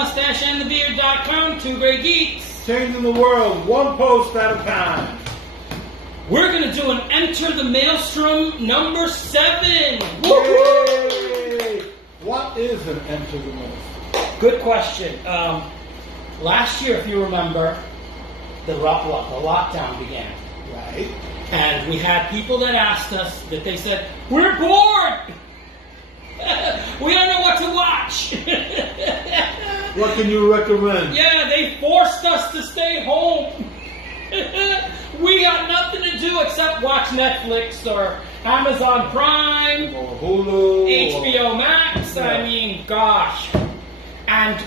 mustacheandthebeard.com, two great geeks. Changing the world, one post at a time. We're going to do an Enter the Maelstrom number 7. Yay! What is an Enter the Maelstrom? Good question. Last year, if you remember, the lockdown began. Right. And we had people that asked us, that they said, we're bored! We don't know what to watch. What can you recommend? Yeah, they forced us to stay home. We got nothing to do except watch Netflix or Amazon Prime Or Hulu. HBO Max. Yeah. I mean, gosh. And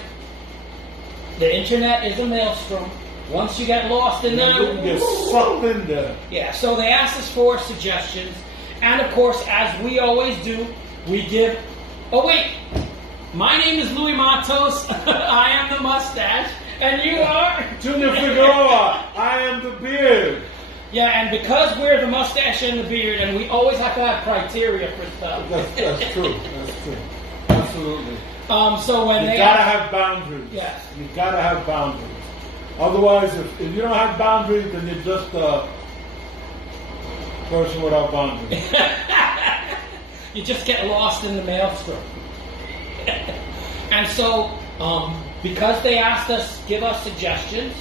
the internet is a maelstrom. Once you get lost in there, You get sucked in there. yeah, so they asked us for suggestions. And of course, as we always do, we give. Oh, wait. My name is Louis Matos. I am the Mustache. And you are? Junior Figueroa, I am the beard. Yeah, and because we're the Mustache and the Beard, and we always have to have criteria for stuff. That's true. That's true. Absolutely. So when You they gotta have boundaries. Yes. You gotta have boundaries. Otherwise, if you don't have boundaries, then you're just a person without boundaries. you just get lost in the maelstrom. And so, because they asked us, give us suggestions,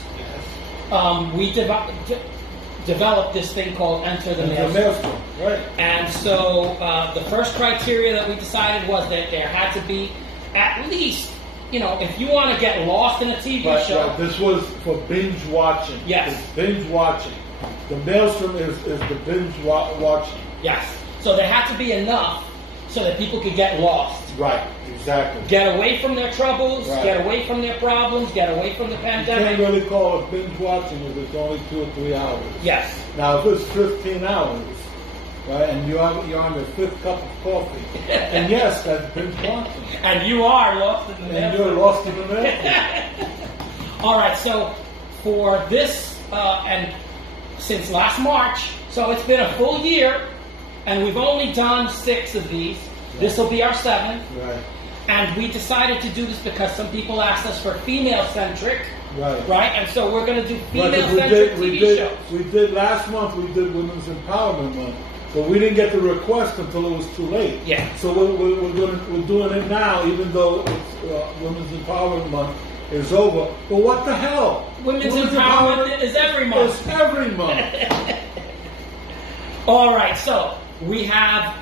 we developed this thing called Enter the Maelstrom. Right. And so, the first criteria that we decided was that there had to be at least, if you want to get lost in a TV show. Right. This was for binge watching. Yes. It's binge watching. The Maelstrom is the binge watching. Yes. So there had to be enough so that people could get lost. Right. Exactly. Get away from their troubles, Right. get away from their problems, get away from the You can't pandemic. really call it binge watching if it's only 2 or 3 hours. Yes. Now, if it's 15 hours, right, and you're on your 5th cup of coffee, and yes, that's binge watching. And you are lost in the And maelstrom. you're lost in the maelstrom. All right, so for this, and since last March, so it's been a full year, and we've only done 6 of these. This will be our 7th. Right. And we decided to do this because some people asked us for female-centric, Right. right? And so we're going to do Right, 'cause female-centric TV shows. We did last month. We did Women's Empowerment Month, but we didn't get the request until it was too late. Yeah. So we're doing it now, even though it's, Women's Empowerment Month is over. But what the hell? Women's Empowerment is every month. It's every month. All right, so we have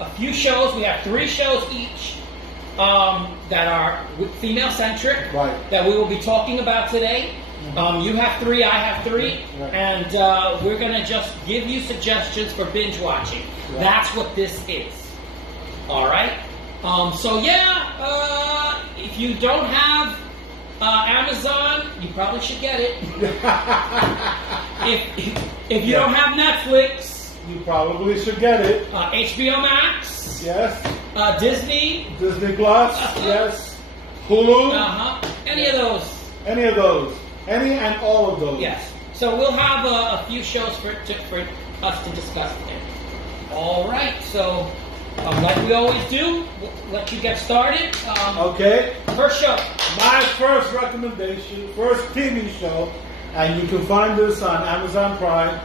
a few shows. We have 3 shows each that are female-centric, Right. that we will be talking about today. You have 3, I have 3, Right. and we're going to just give you suggestions for binge watching. Right. That's what this is. All right? So yeah, if you don't have Amazon, you probably should get it. if you don't have Netflix, You probably should get it. HBO Max, Yes. Disney, Disney Plus. Yes. Hulu. any of those. Any of those. Any and all of those. Yes. So we'll have a few shows for us to discuss today. All right. So, like we always do, we'll let you get started. Okay. First show. My first recommendation, first TV show, and you can find this on Amazon Prime.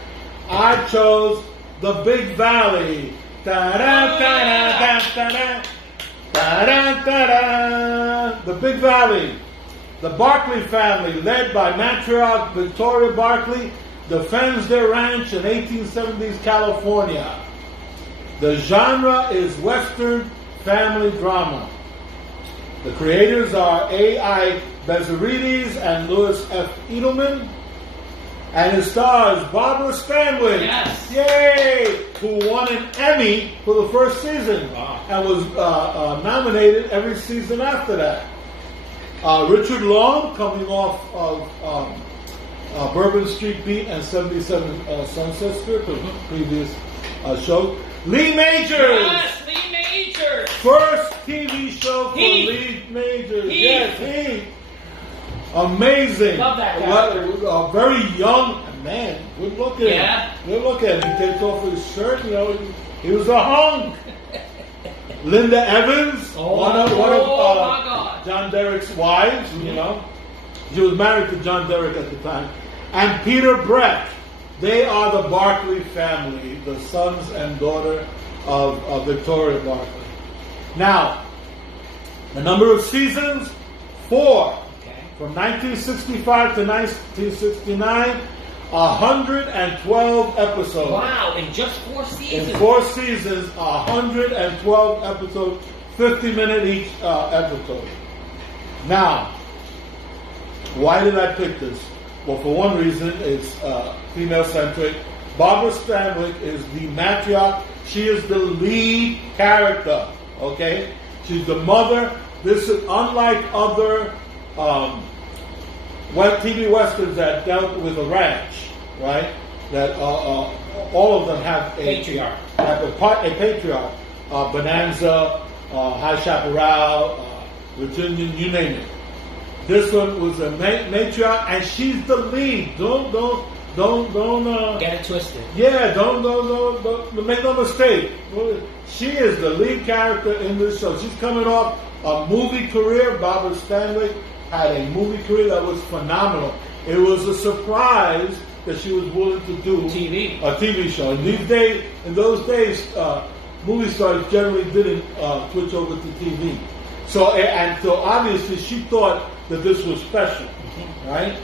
I chose The Big Valley. Da-da-da-da-da-da-da. Da-da-da-da. The Big Valley. The Barkley family, led by matriarch Victoria Barkley, defends their ranch in 1870s California. The genre is Western family drama. The creators are A.I. Bezarides and Louis F. Edelman. And it stars Barbara Stanwyck, Yes. yay, who won an Emmy for the first season and was nominated every season after that. Richard Long, coming off of Bourbon Street Beat and 77 Sunset Strip, the previous show. Lee Majors! Yes, Lee Majors! First TV show for Heath. Lee Majors. Heath. Yes, Heath. Amazing. Love that guy. Very young man. Good looking. Yeah. Good looking. He takes off his shirt. He was a hunk. Linda Evans. Oh, one of my God. John Derek's wives, you know. She was married to John Derek at the time. And Peter Breck. They are the Barkley family, the sons and daughter of Victoria Barkley. Now, the number of seasons, 4. Okay. From 1965 to 1969, 112 episodes. Wow, in just 4 seasons. In 4 seasons, 112 episodes, 50-minute each episode. Now, why did I pick this? Well, for one reason, it's female-centric. Barbara Stanwyck is the matriarch. She is the lead character, okay? She's the mother. This is unlike other TV westerns that dealt with a ranch, right? That all of them have a Patriarch. Have a patriarch. Bonanza, High Chaparral, Virginian, you name it. This one was a matriarch, and she's the lead. Don't Get it twisted. Yeah, don't make no mistake. She is the lead character in this show. She's coming off a movie career. Barbara Stanwyck had a movie career that was phenomenal. It was a surprise that she was willing to do a TV show. In those days, movie stars generally didn't switch over to TV. So obviously she thought that this was special, right?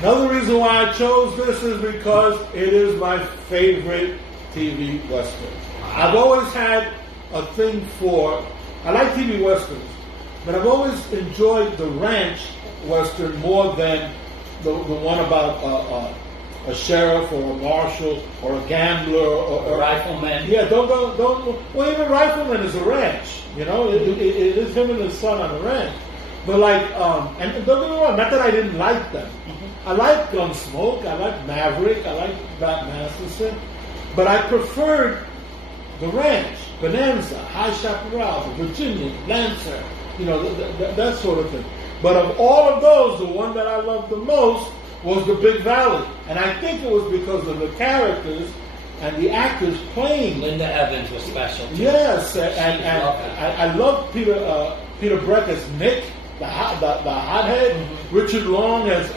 Another reason why I chose this is because it is my favorite TV western. I've always had a thing for, I like TV westerns, but I've always enjoyed the ranch western more than the one about a sheriff or a marshal or a gambler or a rifleman. Yeah, well, even rifleman is a ranch, you know, it is him and his son on a ranch. But and don't get me wrong, not that I didn't like them. I like Gunsmoke, I like Maverick, I like Bat Masterson, but I preferred the ranch, Bonanza, High Chaparral, the Virginian, Lancer, you know, that sort of thing. But of all of those, the one that I loved the most was the Big Valley. And I think it was because of the characters and the actors playing. Linda Evans was special too. Yes, and I love Peter Breck as Nick, the hothead. Mm-hmm. Richard Long as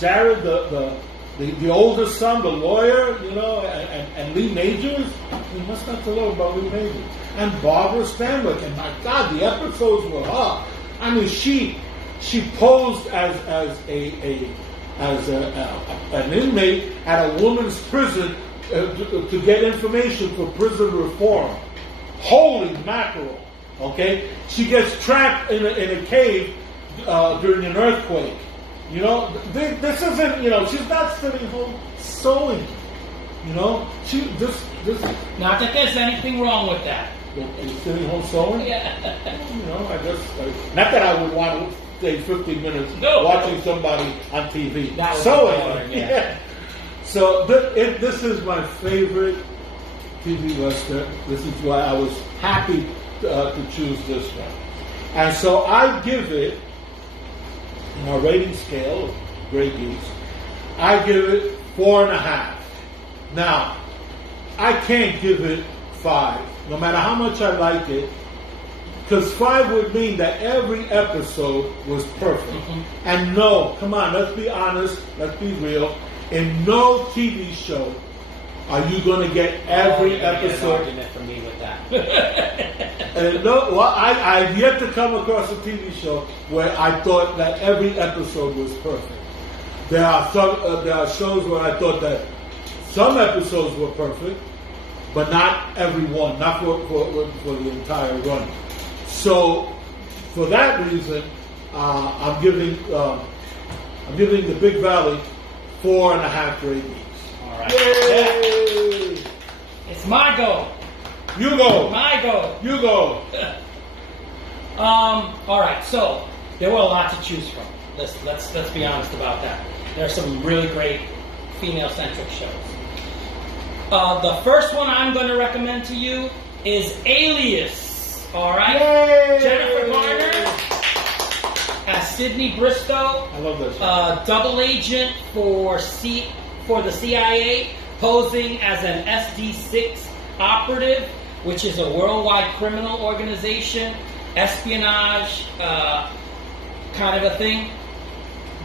Jared, the older son, the lawyer, you know, and Lee Majors. You must not know about Lee Majors. And Barbara Stanwyck. And my God, the episodes were up. I mean, she posed as an inmate at a woman's prison to get information for prison reform. Holy mackerel! Okay, she gets trapped in a cave during an earthquake. You know, this isn't. You know, she's not sitting home sewing. You know, this. Not that there's anything wrong with that. She's sitting home sewing. Yeah. You know, I just not that I would want to stay 15 minutes watching somebody on TV sewing. Yeah. So this is my favorite TV western. This is why I was happy to choose this one. And so I give it, in our rating scale of Grey Geeks, I give it 4.5. Now, I can't give it 5, no matter how much I like it, because 5 would mean that every episode was perfect. Mm-hmm. And no, come on, let's be honest, let's be real. In no TV show are you going to get every episode. Get an argument from me with that. I've yet to come across a TV show where I thought that every episode was perfect. There are shows where I thought that some episodes were perfect, but not every one, not for the entire run. So, for that reason, I'm giving the Big Valley 4.5 ratings. All right. Yay! It's my go. You go. My go. You go. All right. So there were a lot to choose from. Let's be honest about that. There are some really great female-centric shows. The first one I'm going to recommend to you is Alias. All right. Yay! Jennifer Garner as Sydney Bristow. I love that show. Double agent for the CIA, posing as an SD6 operative, which is a worldwide criminal organization. espionage kind of a thing.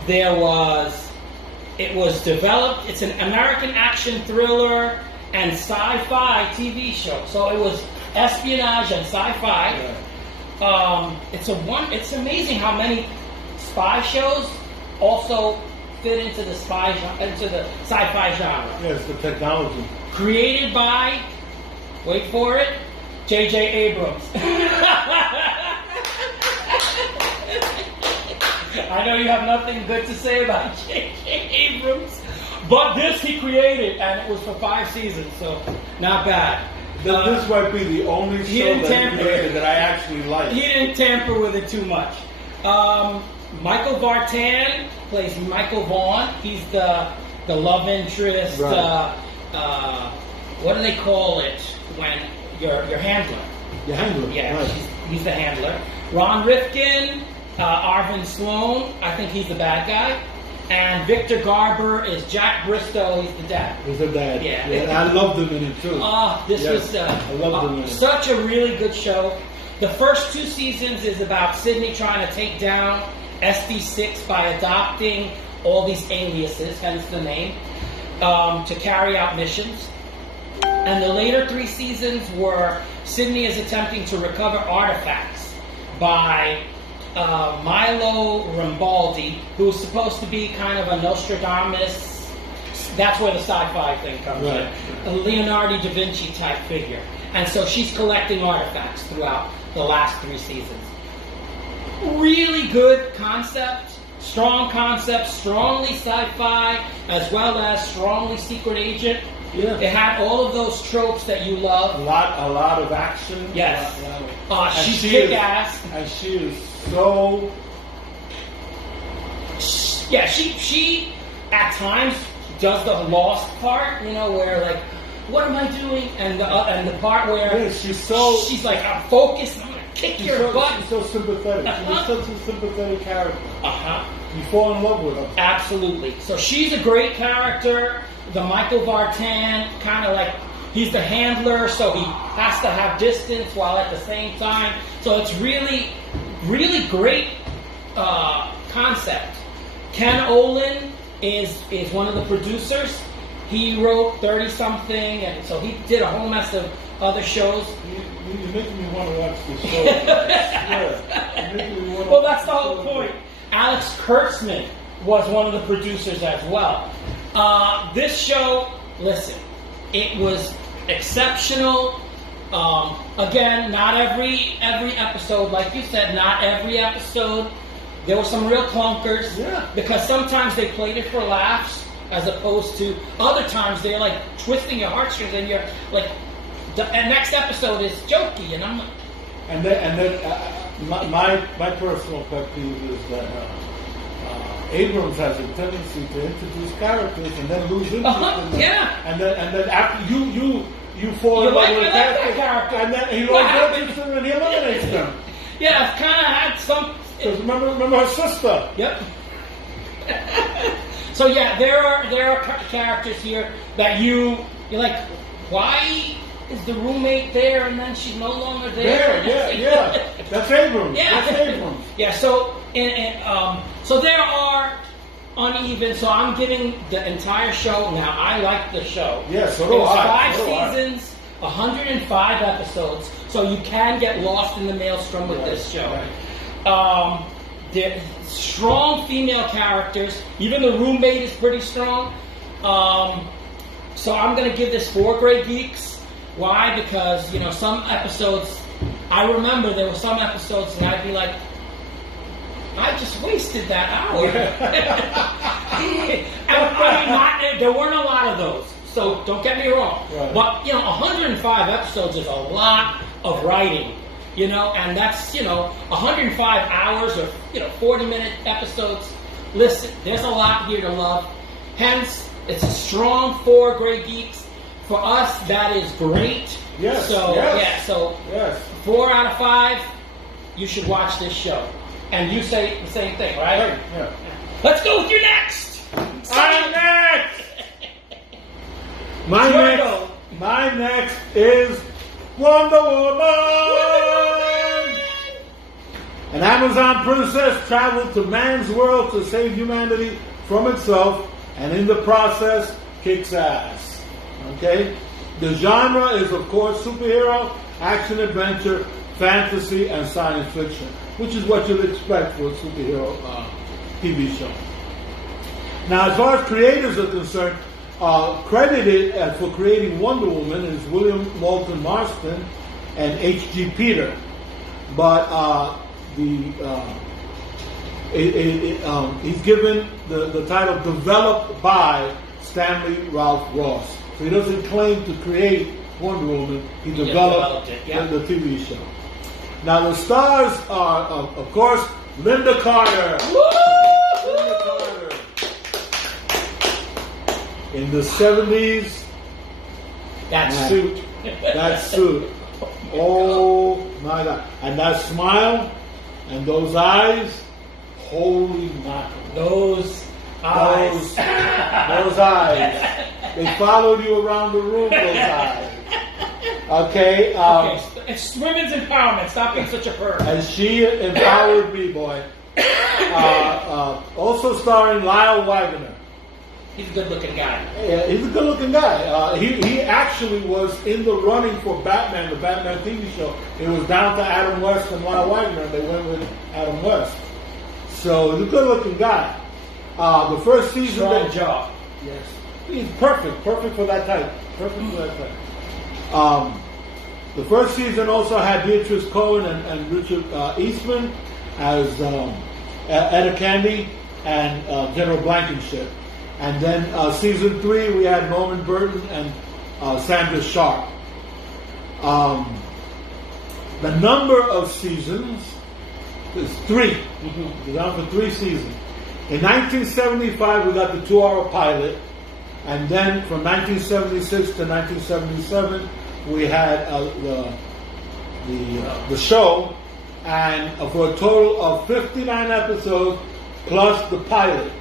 It was developed, it's an American action thriller and sci-fi TV show. So it was espionage and sci-fi. Yeah. It's amazing how many spy shows also fit into the sci-fi genre. Yes, the technology. Created by, wait for it, J.J. Abrams. I know you have nothing good to say about J.J. Abrams, but this he created, and it was for 5 seasons, so not bad. This might be the only show that he created that I actually like. He didn't tamper with it too much. Michael Vartan plays Michael Vaughn. He's the love interest. Right. What do they call it when your handler? The handler. Yeah, Right. he's the handler. Ron Rifkin, Arvin Sloan. I think he's the bad guy. And Victor Garber is Jack Bristow. He's the dad. He's the dad. Yeah. And I loved him in it too. This was I loved him in it. such a really good show. The first 2 seasons is about Sydney trying to take down SD6 by adopting all these aliases, hence the name, to carry out missions. And the later 3 seasons were Sydney is attempting to recover artifacts by Milo Rambaldi, who's supposed to be kind of a Nostradamus. That's where the sci-fi thing comes in. A Leonardo da Vinci type figure. And so she's collecting artifacts throughout the last 3 seasons. Really good concept, strongly sci-fi, as well as strongly secret agent. Yeah. It had all of those tropes that you love. A lot of action. Yes. She's she kick-ass. And she is so... Yeah, she at times does the lost part, where like, what am I doing? And the part where Yeah, she's like, I'm focused, I'm gonna kick your butt. She's so sympathetic. She's such a sympathetic character. You fall in love with her. Absolutely. So she's a great character. The Michael Vartan, kind of like, he's the handler, so he has to have distance while at the same time. So it's really, really great concept. Ken Olin is one of the producers. He wrote 30-something, and so he did a whole mess of other shows. You're making me want to watch this show. Well, that's the whole point. Alex Kurtzman was one of the producers as well. This show, listen, it was exceptional. Again, not every episode, like you said, not every episode. There were some real clunkers, because sometimes they played it for laughs, as opposed to other times they're like twisting your heartstrings, and you're like, the next episode is jokey, and I'm like, and then my personal pet peeve is that Abrams has a tendency to introduce characters and then lose interest in them. Yeah. And then after you fall in love with a character, and then he loses interest in them and he eliminates them. Yeah, I've kind of had some. Because remember her sister. Yep. So yeah, there are characters here that you're like, why is the roommate there and then she's no longer there? Yeah. That's Abrams. Yeah. That's Abrams. Yeah. So so there are uneven. So I'm giving the entire show now. I like the show. Yeah. So it do was I. 5 seasons, 105 episodes. So you can get lost in the maelstrom with this show. Right. They're strong female characters. Even the roommate is pretty strong. So I'm going to give this 4 Grey Geeks. Why? Because, some episodes, I remember there were some episodes and I'd be like, I just wasted that hour. And, there weren't a lot of those. So don't get me wrong. Right. But, 105 episodes is a lot of writing. And that's, 105 hours or, 40-minute episodes. Listen, there's a lot here to love. Hence, it's a strong 4 Grey Geeks. For us, that is great. Yes. So, yes. Yes. 4 out of 5, you should watch this show. And you say the same thing, right? Right. Yeah. Let's go with your next. I'm next. My next is Wonder Woman. An Amazon princess traveled to man's world to save humanity from itself, and in the process, kicks ass. Okay? The genre is, of course, superhero, action, adventure, fantasy, and science fiction, which is what you'd expect for a superhero TV show. Now, as far as creators are concerned, credited for creating Wonder Woman is William Moulton Marston and H.G. Peter. But he's given the title developed by Stanley Ralph Ross. So he doesn't claim to create Wonder Woman. He developed it, yeah. the TV show. Now the stars are, of course, Linda Carter. Woo! Linda Carter. In the 70s. That Man, suit. That suit. Oh my God. And that smile and those eyes. Holy mackerel. Those eyes. Those eyes. They followed you around the room, those eyes. Okay. Okay, it's women's empowerment. Stop being such a perv. And she empowered me, boy. Also starring Lyle Wagner. He's a good-looking guy. Yeah, he's a good-looking guy. He actually was in the running for Batman, the Batman TV show. It was down to Adam West and Lyle Wagner, and they went with Adam West. So he's a good-looking guy. The first season... Strong jaw. Yes. He's perfect for that type. Perfect for that type. The first season also had Beatrice Cohen and Richard Eastman as Etta Candy and General Blankenship. And then season 3 we had Norman Burton and Sandra Sharp. The number of seasons is 3. We're down for 3 seasons. In 1975 we got the 2-hour pilot. And then from 1976 to 1977, we had the show, and for a total of 59 episodes plus the pilot.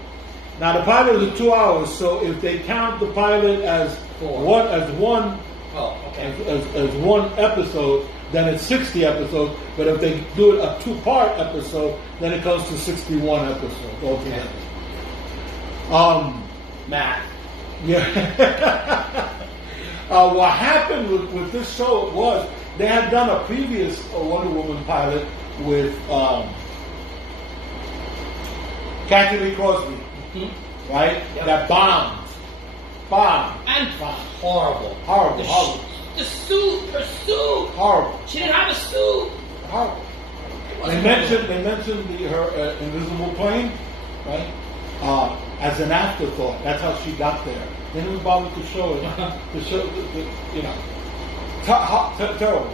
Now the pilot is 2 hours, so if they count the pilot as one episode, then it's 60 episodes. But if they do it a 2-part episode, then it comes to 61 episodes altogether. Math. Yeah. What happened with this show was they had done a previous Wonder Woman pilot with Kathy Lee Crosby, right? Yep. That bombed. Horrible. Horrible. The suit, her suit. Horrible. She didn't have a suit. Horrible. They mentioned her invisible plane, right? As an afterthought. That's how she got there. They didn't bother to show it. Terrible.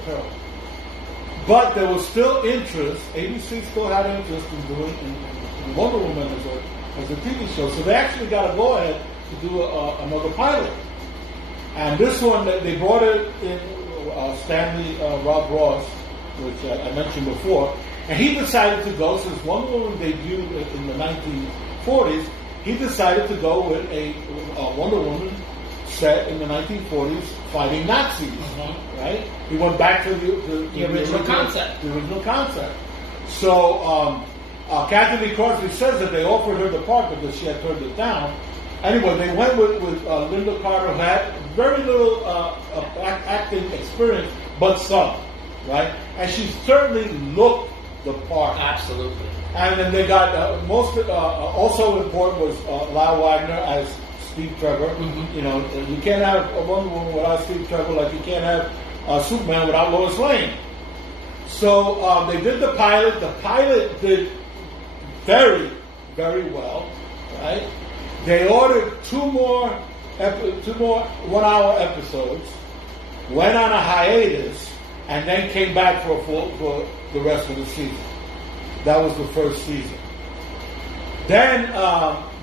But there was still interest. ABC still had interest in doing Wonder Woman as a TV show. So they actually got to go ahead to do another pilot. And this one, they brought it in Stanley Rob Ross, which I mentioned before. And he decided to go, since Wonder Woman debuted in the 1940s, he decided to go with a Wonder Woman set in the 1940s fighting Nazis, right? He went back to the original concept. The original concept. So Kathy Lee Crosby says that they offered her the part because she had turned it down. Anyway, they went with Linda Carter, who had very little acting experience, but some, right? And she certainly looked the part. Absolutely. And then they got also important was Lyle Wagner as Steve Trevor. You know, you can't have a Wonder Woman without Steve Trevor, like you can't have Superman without Lois Lane. So they did the pilot. The pilot did very, very well, right? They ordered two more 1-hour episodes, went on a hiatus, and then came back for the rest of the season. That was the first season. Then,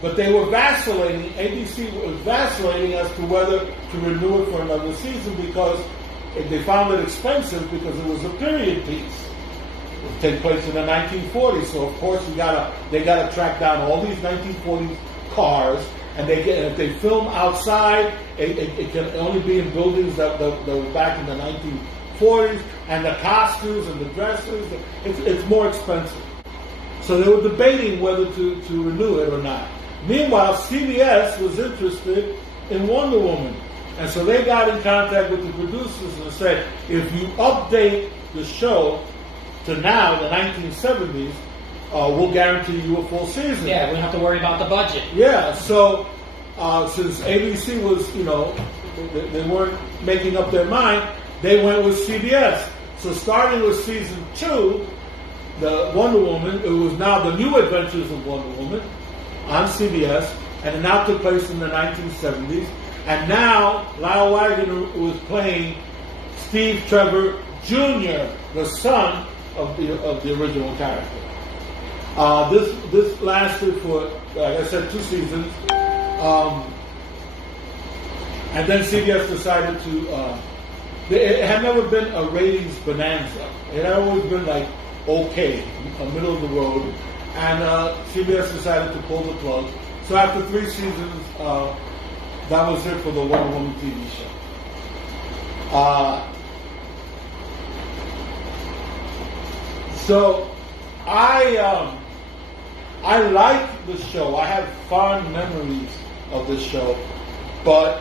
but they were vacillating. ABC was vacillating as to whether to renew it for another season because they found it expensive because it was a period piece. It would take place in the 1940s, so of course they gotta track down all these 1940s cars, and if they film outside, it can only be in buildings that were back in the 1940s, and the costumes and the dresses, it's more expensive. So they were debating whether to renew it or not. Meanwhile, CBS was interested in Wonder Woman. And so they got in contact with the producers and said, if you update the show to now, the 1970s, we'll guarantee you a full season. Yeah, we don't have to worry about the budget. Yeah, so since ABC was, they weren't making up their mind, they went with CBS. So starting with season 2, the Wonder Woman, it was now the New Adventures of Wonder Woman on CBS, and it now took place in the 1970s. And now Lyle Wagner was playing Steve Trevor Jr., the son of the original character. This lasted for, like I said, 2 seasons, and then CBS decided to. It had never been a ratings bonanza. It had always been like okay, a middle of the road, and CBS decided to pull the plug. So after 3 seasons, that was it for the Wonder Woman TV show. So I like the show. I have fond memories of the show, but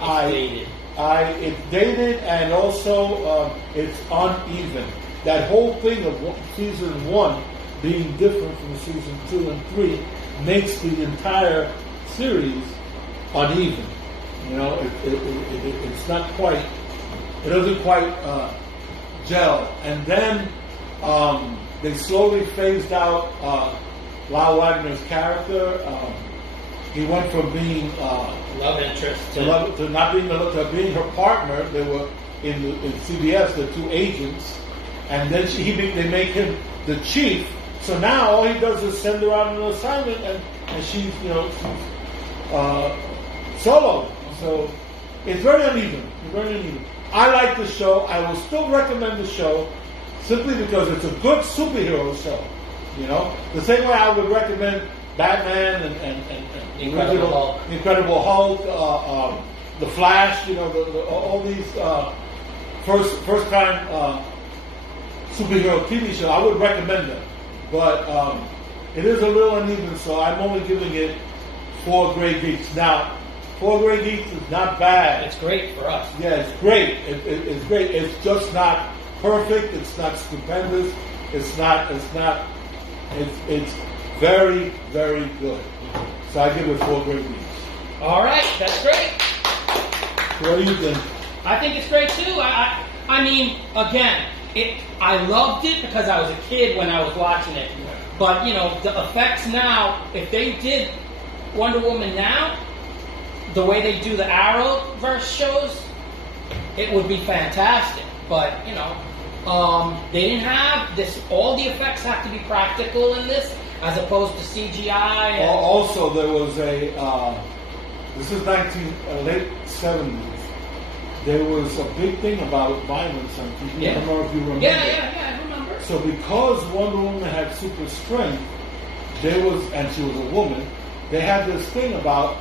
it's dated and also it's uneven. That whole thing of season 1 being different from season 2 and 3 makes the entire series uneven. It's not quite. It doesn't quite gel. And then they slowly phased out Lyle Wagner's character. He went from being love interest to not being to being her partner. They were in CBS, the 2 agents, and then they make him the chief. So now all he does is send her out on an assignment, and she's solo. So it's very uneven. I like the show. I will still recommend the show simply because it's a good superhero show. The same way I would recommend Batman and Incredible Hulk, The Flash. All these first time superhero TV shows. I would recommend them, but it is a little uneven. So I'm only giving it 4 Grey Geeks. Now, 4 Grey Geeks is not bad. It's great for us. Yeah, it's great. It's great. It's just not perfect. It's not stupendous. It's very, very good. So I give it 4 Grey Geeks. All right, that's great. What do you think? I think it's great too. I mean, again, I loved it because I was a kid when I was watching it. But the effects now, if they did Wonder Woman now, the way they do the Arrowverse shows, it would be fantastic. But they didn't have this. All the effects have to be practical in this, as opposed to CGI. Also, there was this is late 70s. There was a big thing about violence on TV. Yeah. I don't know if you remember. Yeah, I remember. So because Wonder Woman had super strength, and she was a woman, they had this thing about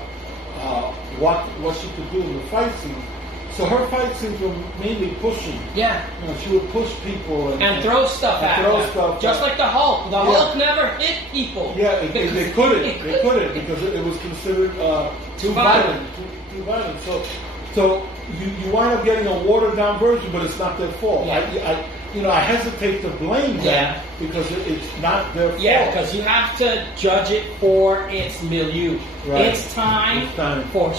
what she could do in the fight scene. So her fight scenes were mainly pushing. Yeah. She would push people and throw stuff at them. Just like the Hulk. The Hulk never hit people. Yeah, they couldn't. They couldn't because it was considered too violent. Too violent. So you wind up getting a watered down version, but it's not their fault. Yeah. I hesitate to blame them because it's not their fault. Yeah, because you have to judge it for its milieu. Right. It's time. For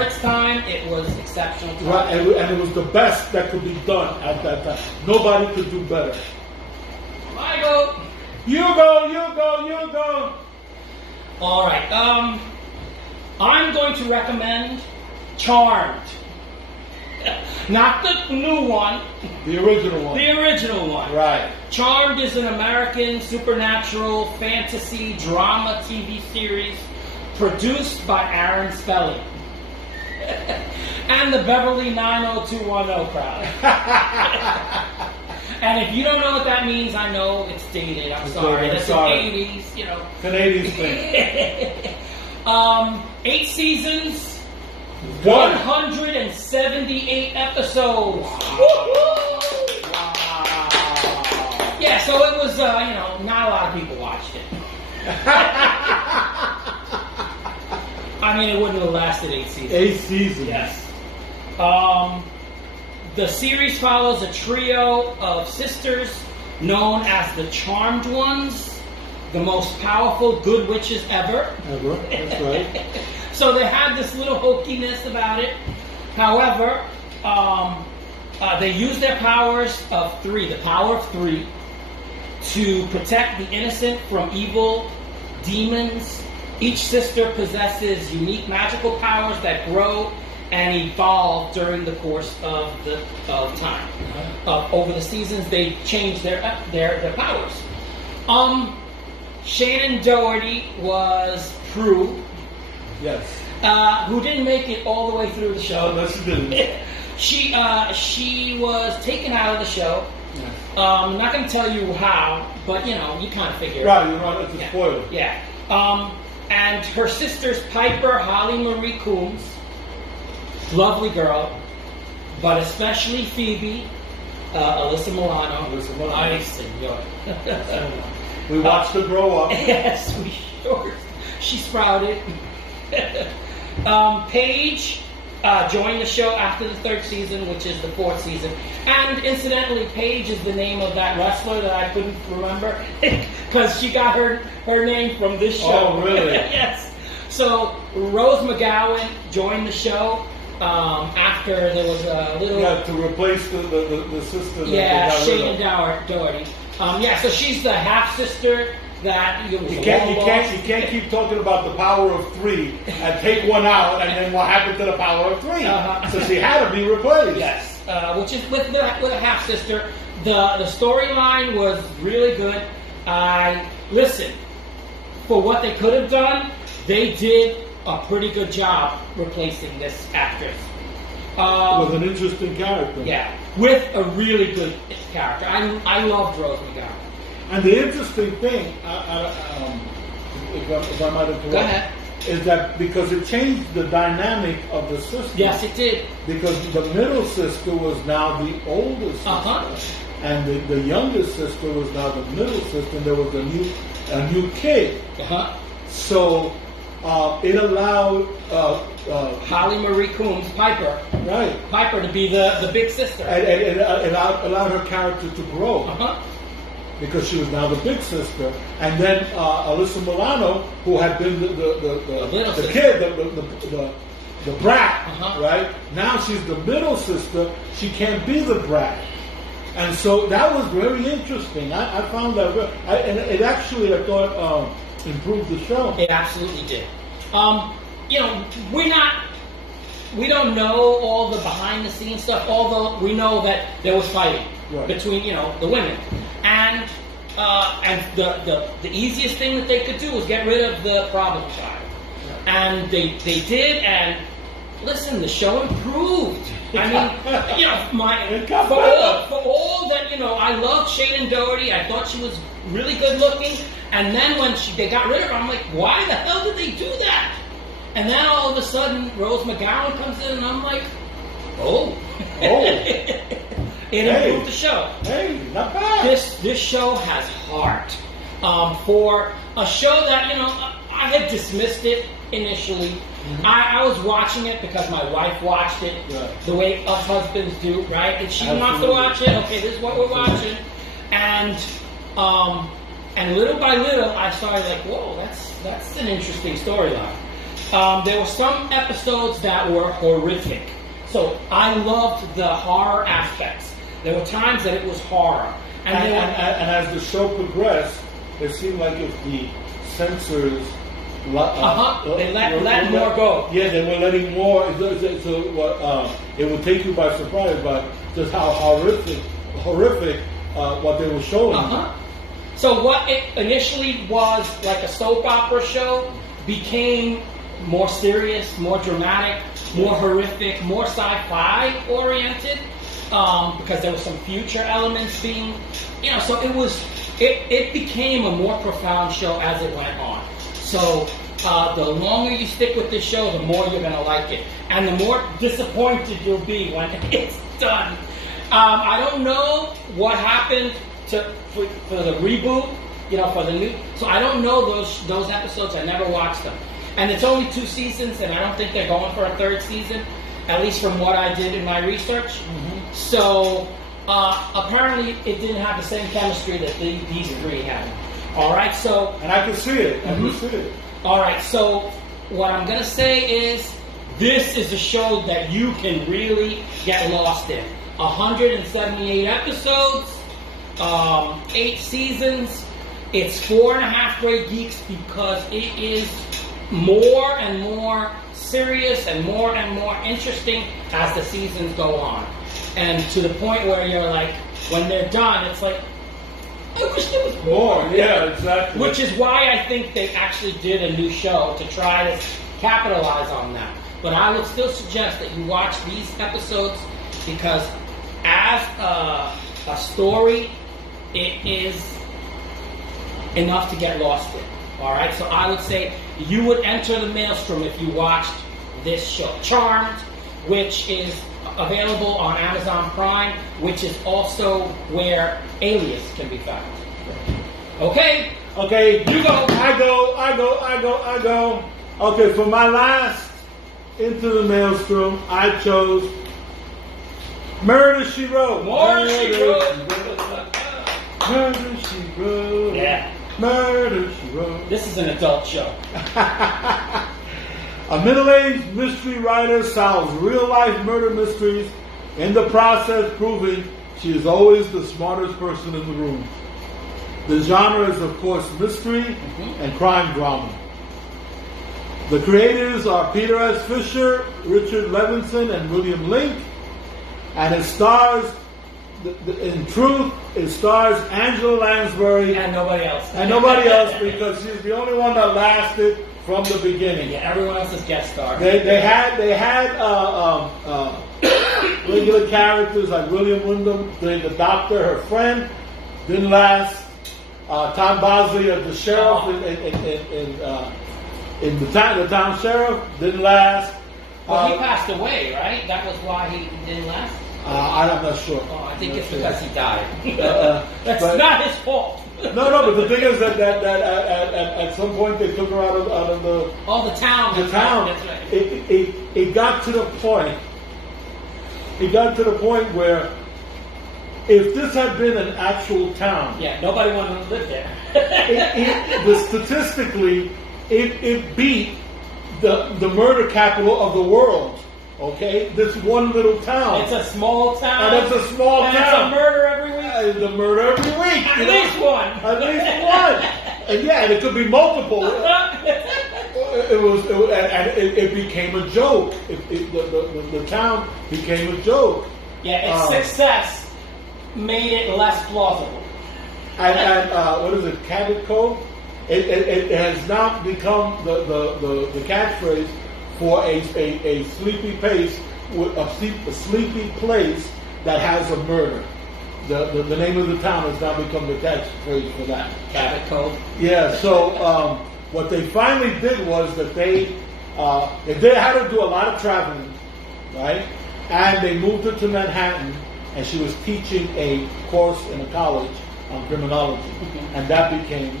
its time, it was exceptional time. Right, and it was the best that could be done at that time. Nobody could do better. I go. You go. All right. I'm going to recommend Charmed. Not the new one. The original one. The original one. Right. Charmed is an American supernatural fantasy drama TV series produced by Aaron Spelling and the Beverly 90210 crowd. And if you don't know what that means, I know it's dated. I'm sorry. That's the 80s, It's an 80s thing. 8 seasons. 178 episodes. Wow. Yeah, so it was, not a lot of people watched it. I mean, it wouldn't have lasted 8 seasons. 8 seasons. Yes. The series follows a trio of sisters known as the Charmed Ones, the most powerful good witches ever. Ever, that's right. So they had this little hokiness about it. However, they used their powers of 3, the power of 3, to protect the innocent from evil demons. Each sister possesses unique magical powers that grow and evolve during the course of time. Over the seasons, they changed their powers. Shannon Doherty was Prue. Yes. Who didn't make it all the way through the show. No, she didn't. She was taken out of the show. Yes. I'm not going to tell you how, but you kind of figure. Right, you're not. It's a spoiler. Yeah. And her sisters Piper, Holly Marie Coombs, lovely girl, but especially Phoebe, Alyssa Milano. Alyssa Milano. Ay, senor. We watched her grow up. Yes, we sure. She sprouted. Paige joined the show after the 3rd season, which is the 4th season. And incidentally, Paige is the name of that wrestler that I couldn't remember because she got her name from this show. Oh, really? Yes. So Rose McGowan joined the show after there was a little... Yeah, to replace the sister. Yeah, Shannon Doherty. So she's the half-sister that you can't keep talking about the power of 3 and take one out and then what happened to the power of 3? So she had to be replaced. Yes, which is with a half sister. The storyline was really good. Listen, for what they could have done, they did a pretty good job replacing this actress. With an interesting character. Yeah, with a really good character. I loved Rose McGowan. And the interesting thing, if I might interrupt, Go ahead. is that because it changed the dynamic of the sisters. Yes, it did. Because the middle sister was now the older sister, and the younger sister was now the middle sister, and there was a new kid. So it allowed Holly Marie Coombs, Piper, right, Piper to be the big sister, and it allowed her character to grow. Because she was now the big sister, and then Alyssa Milano, who had been the kid, the brat, right? Now she's the middle sister. She can't be the brat, and so that was very interesting. I found that, and it actually I thought improved the show. It absolutely did. We don't know all the behind the scenes stuff. Although we know that there was fighting between the women. And the easiest thing that they could do was get rid of the problem child, and they did. And listen, the show improved. I mean, for all that I loved Shannon Doherty. I thought she was really good looking. And then when they got rid of her, I'm like, why the hell did they do that? And then all of a sudden, Rose McGowan comes in, and I'm like, oh. It improved the show. Hey, not bad. This show has heart. For a show that, I had dismissed it initially. I was watching it because my wife watched it the way us husbands do, right? And she wants to watch it. Okay, this is what we're watching. And little by little, I started like, whoa, that's an interesting storyline. There were some episodes that were horrific. So I loved the horror aspects. There were times that it was horror. And as the show progressed, it seemed like if the censors they let more go. Yeah, they were letting more. It would take you by surprise by just how horrific what they were showing. So what it initially was like a soap opera show became more serious, more dramatic, more horrific, more sci-fi oriented. Because there were some future elements being, so it became a more profound show as it went on. So the longer you stick with this show, the more you're going to like it. And the more disappointed you'll be when it's done. I don't know what happened for the reboot, for the new. So I don't know those episodes. I never watched them, and it's only 2 seasons, and I don't think they're going for a 3rd season, at least from what I did in my research. So apparently, it didn't have the same chemistry that these 3 had. All right, so and I can see it. I can see it. All right, so what I'm gonna say is, this is a show that you can really get lost in. 178 episodes, 8 seasons. It's 4.5 Grade Geeks because it is more and more serious and more interesting as the seasons go on. And to the point where you're like, when they're done, it's like, I wish there was more. Yeah, exactly. Which is why I think they actually did a new show to try to capitalize on that. But I would still suggest that you watch these episodes because as a story, it is enough to get lost in. All right, so I would say you would enter the Maelstrom if you watched this show. Charmed, which is available on Amazon Prime, which is also where Alias can be found. Okay, you go. I go. Okay, for my last Into the Maelstrom, I chose Murder, She Wrote. Murder, She Wrote. Murder, She Wrote. Yeah. Murder, She Wrote. This is an adult show. A middle-aged mystery writer solves real-life murder mysteries, in the process proving she is always the smartest person in the room. The genre is, of course, mystery and crime drama. The creators are Peter S. Fisher, Richard Levinson, and William Link. And it stars, in truth, it stars Angela Lansbury. And nobody else. And nobody else, because she's the only one that lasted from the beginning. Yeah, everyone else is guest star. They had regular characters like William Wyndham, the doctor, her friend, didn't last. Tom Bosley as the sheriff in the town sheriff didn't last. Well, he passed away, right? That was why he didn't last. I'm not sure. Oh, I think it's because he died. That's but, not his fault. No, but the thing is that at some point they took her out of the the town. The town. That's right. It got to the point. It got to the point where if this had been an actual town, Yeah, nobody wanted to live there. statistically, it beat the murder capital of the world. Okay, this one little town. It's a small town. And it's a small and town. It's a murder every week. The murder every week. At least one. At least one. And yeah, and it could be multiple. It became a joke. The town became a joke. Yeah, its success made it less plausible. And what is it, Cabot Cove? It has now become the catchphrase for a sleepy place, a sleepy place that has a murder. The name of the town has now become the catchphrase for that. Cabot Cove. Yeah. So what they finally did was that they had to do a lot of traveling, right? And they moved her to Manhattan, and she was teaching a course in a college on criminology, and that became,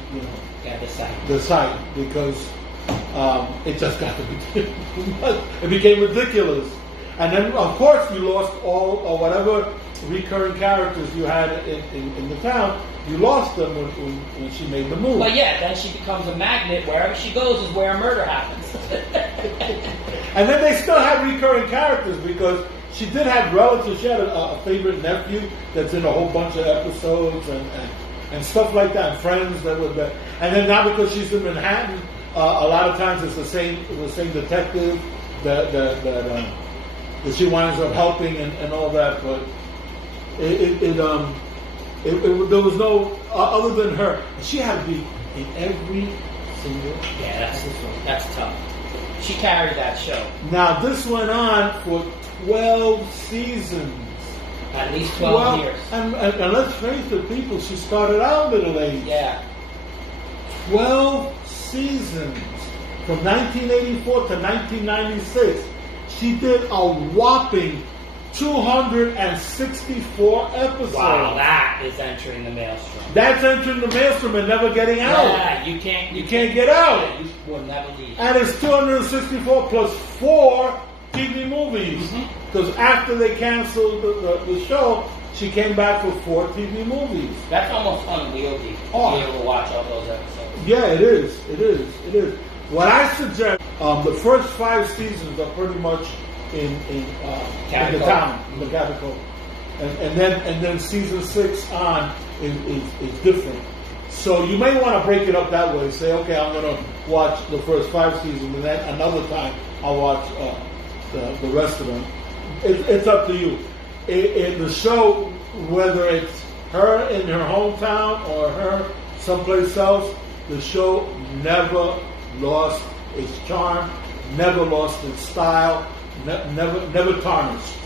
the site because it just got to be it became ridiculous. And then, of course, you lost all or whatever recurring characters you had in the town. You lost them when she made the move. But yeah, then she becomes a magnet. Wherever she goes is where murder happens. And then they still have recurring characters because she did have relatives. She had a favorite nephew that's in a whole bunch of episodes and stuff like that. And friends that were there. And then now because she's in Manhattan, a lot of times it's the same detective that she winds up helping and all that. But there was no other than her. She had to be in every single episode. That's tough. She carried that show. Now this went on for 12 seasons. At least 12 years. And let's face it, people, she started out middle-aged. Yeah. 12 seasons. From 1984 to 1996. She did a whopping 264 episodes. Wow, that is entering the maelstrom. That's entering the maelstrom and never getting out. Yeah, you can't get out. Yeah, you will never leave. And it's 264 plus 4 TV movies. Because after they canceled the show, she came back with 4 TV movies. That's almost unwieldy to be able to watch all those episodes. Yeah, it is. It is. It is. What I suggest, the first 5 seasons are pretty much in the town, in the capital, and then season 6 on is different. So you may want to break it up that way. Say, okay, I'm going to watch the first 5 seasons, and then another time I'll watch the rest of them. It's up to you. In the show, whether it's her in her hometown or her someplace else, the show never lost its charm, never lost its style, never tarnished.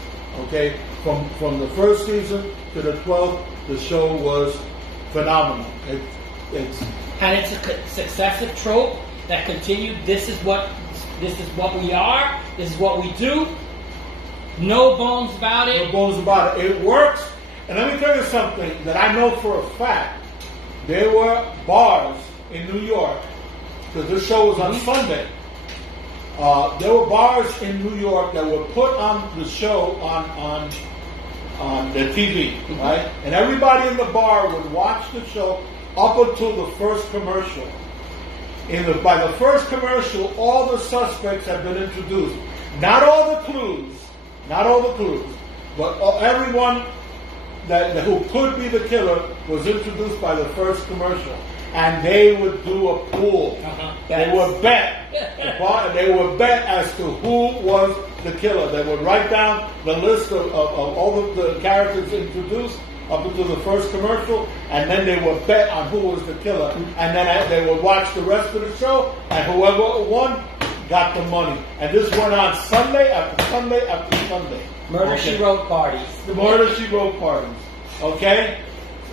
Okay, from the first season to the 12th, the show was phenomenal. It's a successive trope that continued. This is what we are. This is what we do. No bones about it. No bones about it. It works. And let me tell you something that I know for a fact. There were bars in New York, because this show was on Sunday. There were bars in New York that were put on the show on the TV, right? And everybody in the bar would watch the show up until the first commercial. By the first commercial, all the suspects had been introduced. Not all the clues, but everyone who could be the killer was introduced by the first commercial. And they would do a pool. They would bet. They would bet as to who was the killer. They would write down the list of all of the characters introduced up until the first commercial, and then they would bet on who was the killer. And then they would watch the rest of the show, and whoever won got the money. And this went on Sunday after Sunday after Sunday. Murder She Wrote parties. The Murder She Wrote parties. Okay?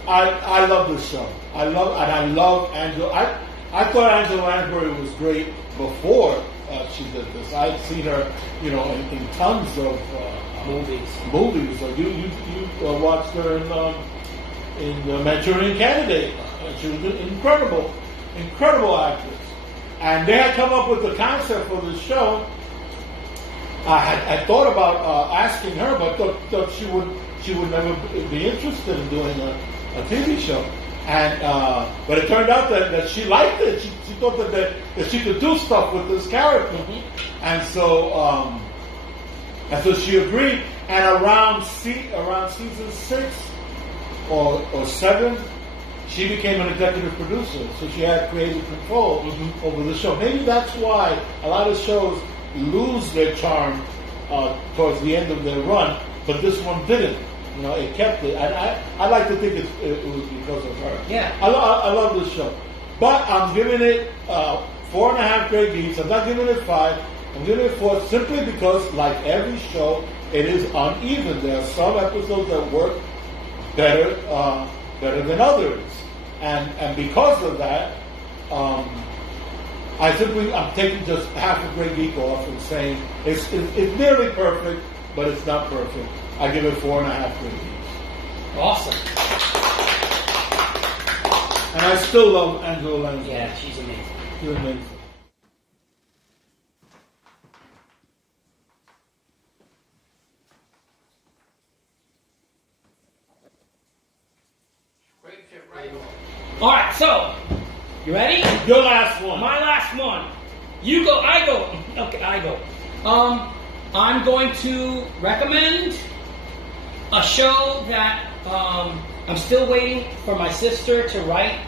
I love this show. I love Angela. I thought Angela Lansbury was great before she did this. I'd seen her, in tons of movies. You watched her in the Manchurian Candidate. She was an incredible actress. And they had come up with the concept for the show. I thought about asking her, but thought she would never be interested in doing a TV show. And but it turned out that she liked it. She thought that she could do stuff with this character, and so she agreed. And around season 6 or 7, she became an executive producer. So she had creative control over the show. Maybe that's why a lot of shows lose their charm towards the end of their run, but this one didn't. It kept it. I like to think it was because of her. Yeah. I love this show. But I'm giving it 4.5 Grey Geeks. I'm not giving it 5. I'm giving it 4 simply because, like every show, it is uneven. There are some episodes that work better than others. And because of that, I'm taking just half a Grey Geek off and saying it's nearly perfect, but it's not perfect. I give it 4.5 Grey Geeks. Awesome. And I still love Angela Lansbury. Yeah, she's amazing. She's amazing. All right, so you ready? Your last one. My last one. You go. I go. Okay, I go. I'm going to recommend a show that I'm still waiting for my sister to write.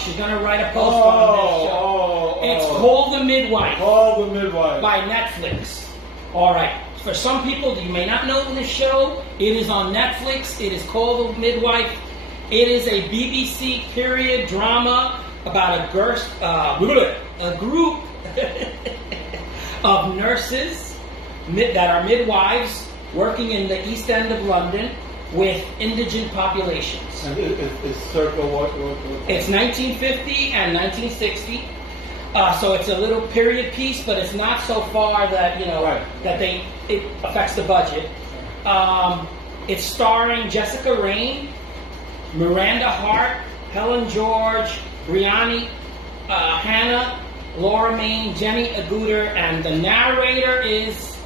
She's going to write a post on this show. It's Call the Midwife. Call the Midwife. By Netflix. All right. For some people, you may not know this show. It is on Netflix. It is Call the Midwife. It is a BBC period drama about a group of nurses that are midwives working in the East End of London with indigent populations. And it's circa what? It's 1950 and 1960. So it's a little period piece, but it's not so far that that it affects the budget. It's starring Jessica Raine, Miranda Hart, Helen George, Brianni Hannah, Laura Main, Jenny Agutter, and the narrator is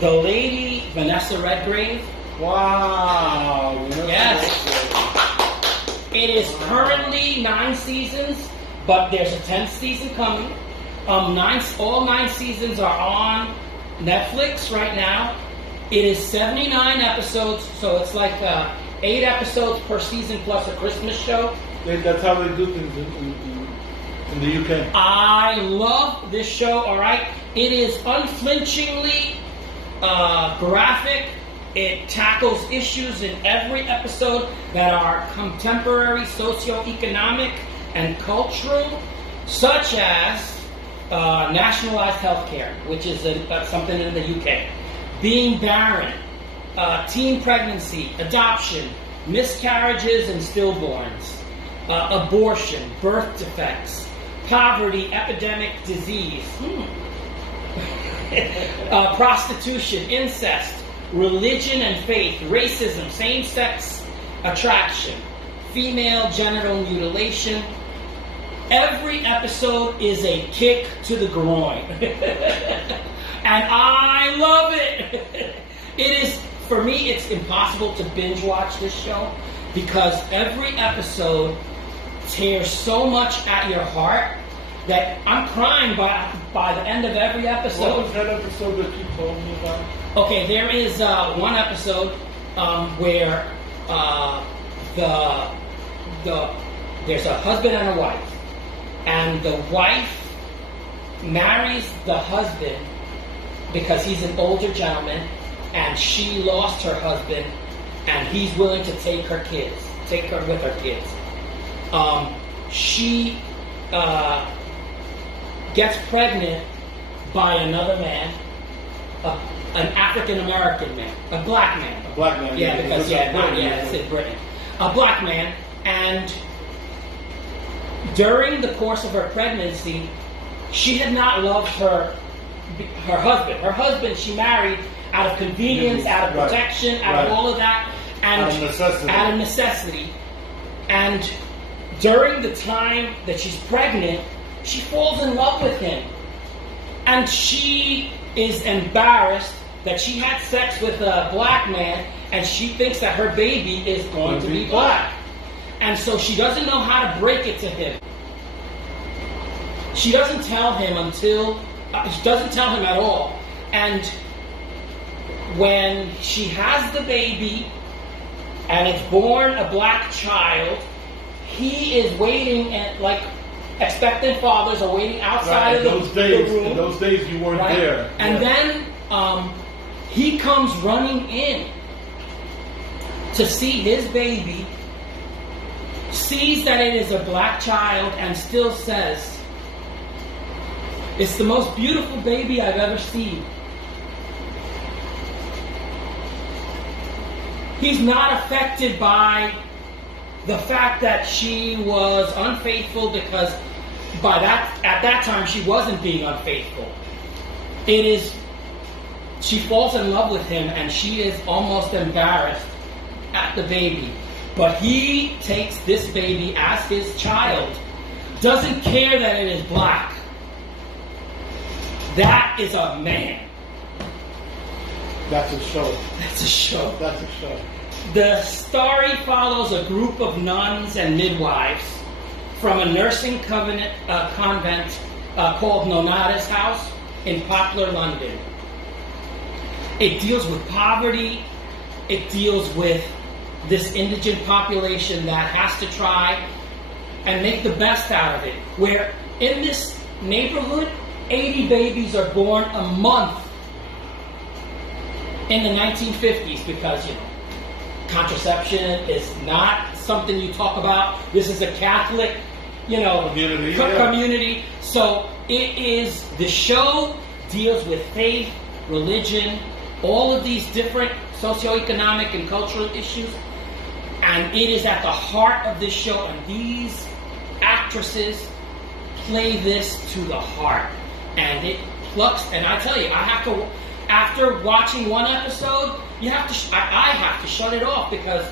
the lady Vanessa Redgrave. Wow. Yes. It is currently 9 seasons, but there's a 10th season coming. All 9 seasons are on Netflix right now. It is 79 episodes, so it's like 8 episodes per season plus a Christmas show. That's how they do things in the UK. I love this show, all right? It is unflinchingly graphic. It tackles issues in every episode that are contemporary, socioeconomic, and cultural, such as nationalized healthcare, which is something in the UK, being barren, teen pregnancy, adoption, miscarriages and stillborns, abortion, birth defects, poverty, epidemic, disease, prostitution, incest, religion and faith, racism, same-sex attraction, female genital mutilation. Every episode is a kick to the groin. And I love it. It is, for me, it's impossible to binge watch this show because every episode tears so much at your heart that I'm crying by the end of every episode. What was that episode that you told me about? Okay, there is one episode where there's a husband and a wife, and the wife marries the husband because he's an older gentleman, and she lost her husband, and he's willing to take her with her kids. She gets pregnant by another man, an African American man, a black man. A black man. Yeah, because it's in Britain. A black man, and during the course of her pregnancy, she had not loved her husband. Her husband she married out of convenience, out of protection, out of all of that, and out of necessity. And during the time that she's pregnant, she falls in love with him, and she is embarrassed that she had sex with a black man, and she thinks that her baby is going to be black. And so she doesn't know how to break it to him. She doesn't tell him she doesn't tell him at all. And when she has the baby, and it's born a black child, he is waiting, and like expectant fathers are waiting outside of the room. In those days, you weren't there. And then he comes running in to see his baby, sees that it is a black child, and still says, "It's the most beautiful baby I've ever seen." He's not affected by the fact that she was unfaithful, because at that time she wasn't being unfaithful. She falls in love with him, and she is almost embarrassed at the baby. But he takes this baby as his child, doesn't care that it is black. That is a man. That's a show. That's a show. That's a show. The story follows a group of nuns and midwives from a nursing convent called Nonada's House in Poplar, London. It deals with poverty. It deals with this indigent population that has to try and make the best out of it. Where in this neighborhood, 80 babies are born a month in the 1950s, because, contraception is not something you talk about. This is a Catholic, community. So the show deals with faith, religion, all of these different socioeconomic and cultural issues, and it is at the heart of this show, and these actresses play this to the heart, and it plucks, and I tell you, after watching one episode, you have to. I have to shut it off because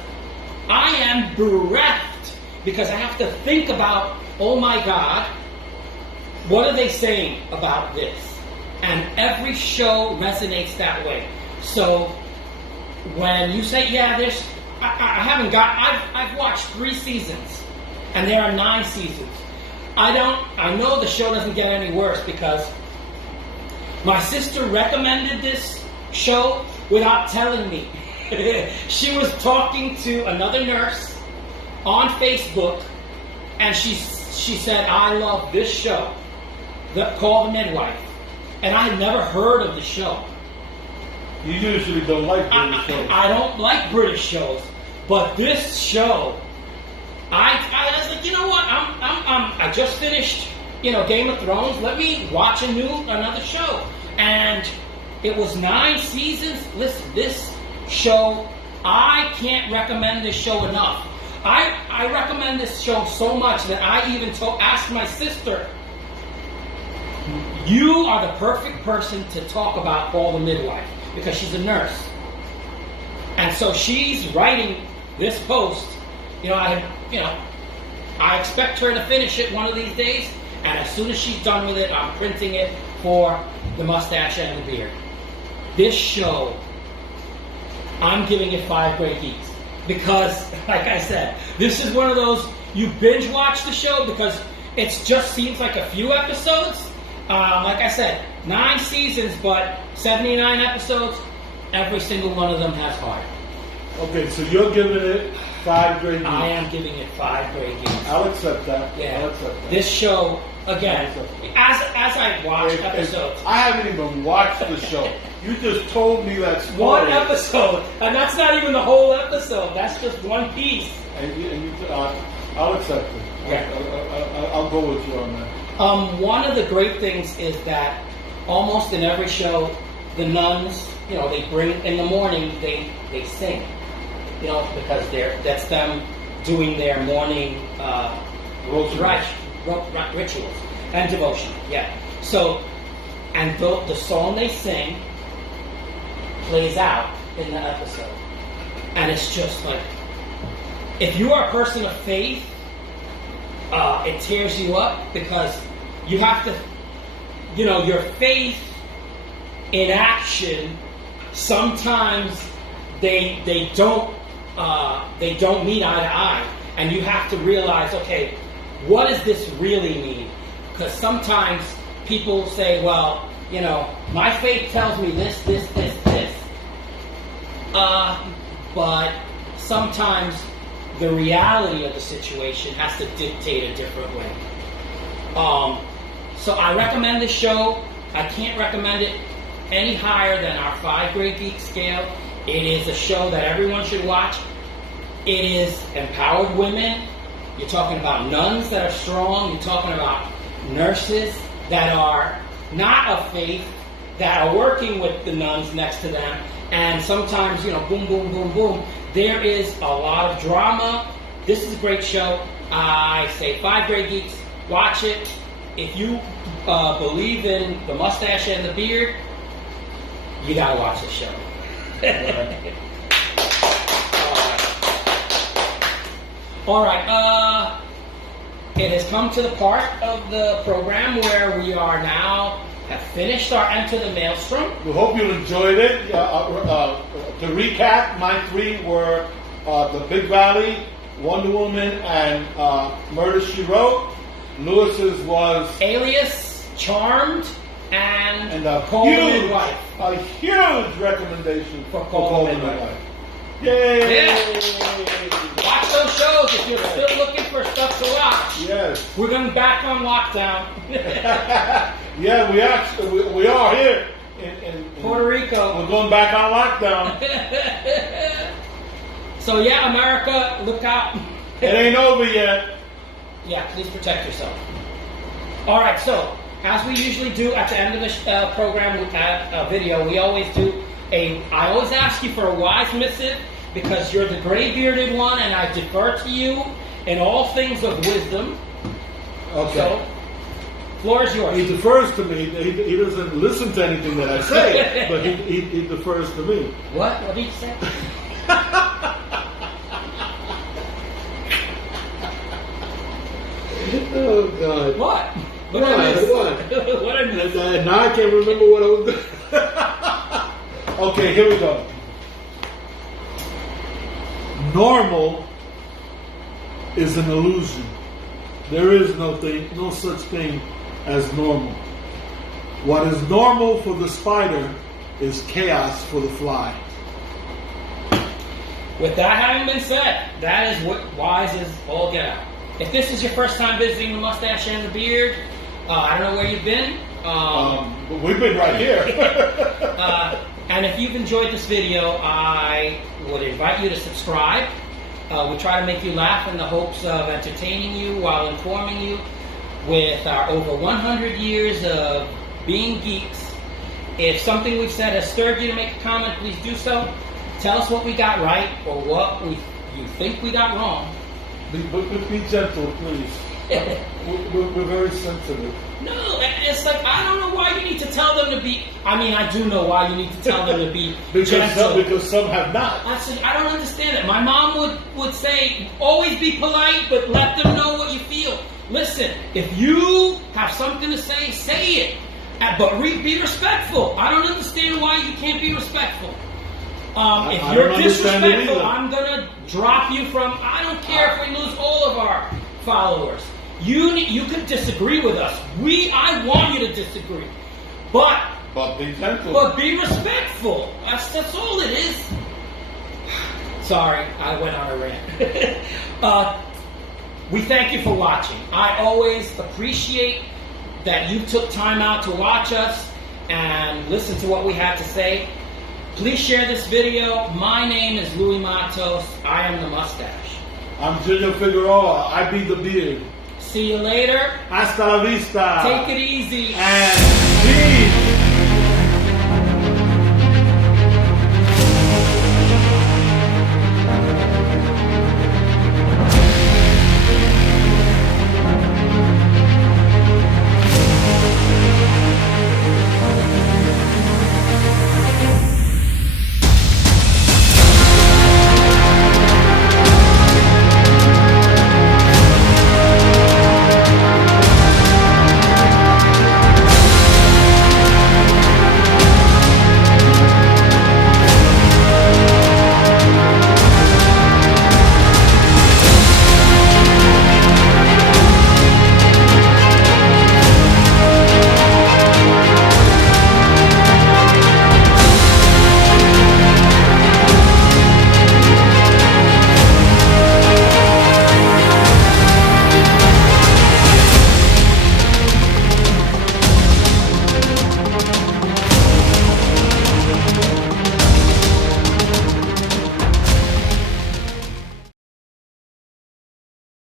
I am bereft. Because I have to think about, oh my God, what are they saying about this? And every show resonates that way. So when you say, yeah, there's, I've watched 3 seasons, and there are 9 seasons. I know the show doesn't get any worse because my sister recommended this show without telling me. She was talking to another nurse on Facebook, and she said, I love this show, called The Midwife. And I had never heard of the show. You usually don't like British shows. I don't like British shows, but this show, I was like, you know what? I just finished, Game of Thrones. Let me watch another show, and it was 9 seasons. Listen, this show, I can't recommend this show enough. I recommend this show so much that I even asked my sister, you are the perfect person to talk about Paul the Midwife, because she's a nurse. And so she's writing this post. I expect her to finish it one of these days, and as soon as she's done with it, I'm printing it for the Mustache and the Beard. This show, I'm giving it 5 great geeks. Because, like I said, this is one of those, you binge watch the show because it just seems like a few episodes. Like I said, 9 seasons, but 79 episodes. Every single one of them has heart. Okay, so you're giving it 5 great geeks. I am giving it 5 great geeks. I'll accept that. Yeah. I'll accept that. This show, again, as I watch episodes. I haven't even watched the show. You just told me that story. One episode, and that's not even the whole episode. That's just one piece. I'll accept it. Okay. I'll go with you on that. One of the great things is that almost in every show, the nuns, they bring in the morning. They sing, because that's them doing their morning rituals and devotion. Yeah. So, and the song they sing plays out in the episode, and it's just like, if you are a person of faith, it tears you up because you have to, your faith in action. Sometimes they don't meet eye to eye, and you have to realize, okay, what does this really mean? Because sometimes people say, well, my faith tells me this. But sometimes the reality of the situation has to dictate a different way. So I recommend this show. I can't recommend it any higher than our 5 Great Geek scale. It is a show that everyone should watch. It is empowered women. You're talking about nuns that are strong. You're talking about nurses that are not of faith, that are working with the nuns next to them. And sometimes, boom, boom, boom, boom. There is a lot of drama. This is a great show. I say 5 Great Geeks. Watch it. If you believe in the Mustache and the Beard, you gotta watch this show. All right. It has come to the part of the program where we are now have finished our Enter the Maelstrom. We hope you enjoyed it. To recap, my 3 were The Big Valley, Wonder Woman, and Murder, She Wrote. Lewis's was Alias, Charmed, and a Call the Midwife. A huge recommendation for Call the Midwife. Yay! Yeah. Watch those shows if you're still looking for stuff to watch. Yes. We're going back on lockdown. Yeah, we are here in Puerto Rico. We're going back on lockdown. So yeah, America, look out. It ain't over yet. Yeah, please protect yourself. All right, so as we usually do at the end of the program with a video, we always do I always ask you for a wise missive because you're the gray-bearded one, and I defer to you in all things of wisdom. Okay. So, Floor is yours. He defers to me. He doesn't listen to anything that I say, but he defers to me. What? What did you say? Oh God! What? What? What? What I missed? Now I can't remember what I was doing. Okay, here we go. Normal is an illusion. There is no such thing as normal. What is normal for the spider is chaos for the fly. With that having been said, that is what wise is all get out. If this is your first time visiting the Mustache and the Beard, I don't know where you've been. We've been right here. And if you've enjoyed this video, I would invite you to subscribe. We try to make you laugh in the hopes of entertaining you while informing you. With our over 100 years of being geeks, if something we've said has stirred you to make a comment, please do so. Tell us what we got right or what you think we got wrong. Be gentle, please. We're very sensitive. No, it's like, I don't know why you need to tell them to be. I mean, I do know why you need to tell them to be gentle. Because some have not. I don't understand it. My mom would say, always be polite, but let them know what you feel. Listen, if you have something to say, say it. But be respectful. I don't understand why you can't be respectful. If you're disrespectful, I'm going to drop you from... I don't care if we lose all of our followers. You can disagree with us. I want you to disagree. But be gentle. But be respectful. That's all it is. Sorry, I went on a rant. We thank you for watching. I always appreciate that you took time out to watch us and listen to what we had to say. Please share this video. My name is Louis Matos. I am the Mustache. I'm Junior Figueroa. I be the Beard. See you later. Hasta la vista. Take it easy. And peace.